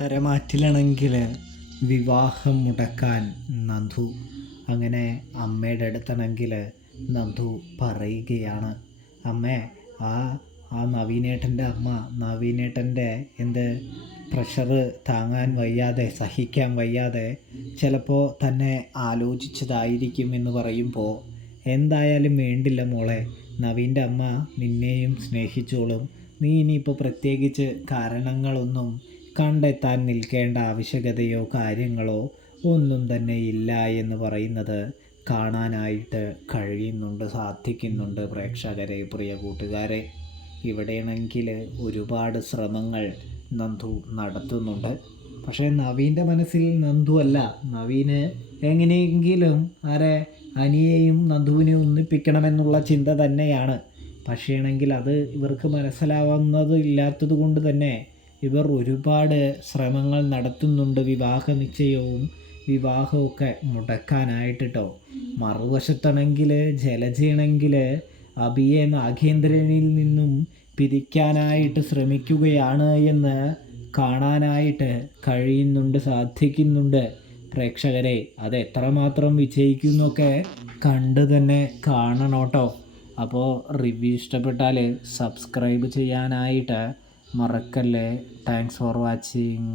തരമാറ്റിലാണെങ്കിൽ വിവാഹം മുടക്കാൻ നന്ദു. അങ്ങനെ അമ്മയുടെ അടുത്താണെങ്കിൽ നന്ദു പറയുകയാണ്, അമ്മേ, ആ ആ നവീനേട്ടൻ്റെ അമ്മ നവീനേട്ടൻ്റെ പ്രഷറ് താങ്ങാൻ വയ്യാതെ സഹിക്കാൻ വയ്യാതെ ചിലപ്പോൾ തന്നെ ആലോചിച്ചതായിരിക്കും എന്ന് പറയുമ്പോൾ, എന്തായാലും വേണ്ടില്ല മോളെ, നവീൻ്റെ അമ്മ നിന്നെയും സ്നേഹിച്ചോളും, നീ ഇനിയിപ്പോൾ പ്രത്യേകിച്ച് കാരണങ്ങളൊന്നും കണ്ടെത്താൻ നിൽക്കേണ്ട ആവശ്യകതയോ കാര്യങ്ങളോ ഒന്നും തന്നെ ഇല്ല എന്ന് പറയുന്നത് കാണാനായിട്ട് സാധിക്കുന്നുണ്ട് പ്രേക്ഷകരെ, പ്രിയ കൂട്ടുകാരെ. ഇവിടെയാണെങ്കിൽ ഒരുപാട് ശ്രമങ്ങൾ നന്ദു നടത്തുന്നുണ്ട്. പക്ഷേ നവീൻ്റെ മനസ്സിൽ നന്ദു അല്ല, നവീന് എങ്ങനെയെങ്കിലും അനിയെയും നന്ദുവിനെ ഒന്നിപ്പിക്കണമെന്നുള്ള ചിന്ത തന്നെയാണ്. പക്ഷേണെങ്കിൽ അത് ഇവർക്ക് മനസ്സിലാവുന്നത് കൊണ്ട് തന്നെ ഇവർ ഒരുപാട് ശ്രമങ്ങൾ നടത്തുന്നുണ്ട് വിവാഹ നിശ്ചയവും വിവാഹമൊക്കെ മുടക്കാനായിട്ട് കേട്ടോ. മറുവശത്താണെങ്കിൽ ജലജയാണെങ്കിൽ അഭിയെ നാഗേന്ദ്രനിൽ നിന്നും പിരിക്കാനായിട്ട് ശ്രമിക്കുകയാണ് എന്ന് കാണാനായിട്ട് സാധിക്കുന്നുണ്ട് പ്രേക്ഷകരെ. അത് എത്രമാത്രം വിജയിക്കുന്നൊക്കെ കണ്ട് തന്നെ കാണണം കേട്ടോ. അപ്പോൾ റിവ്യൂ ഇഷ്ടപ്പെട്ടാൽ സബ്സ്ക്രൈബ് ചെയ്യാനായിട്ട് മറക്കല്ലേ. Thanks for watching.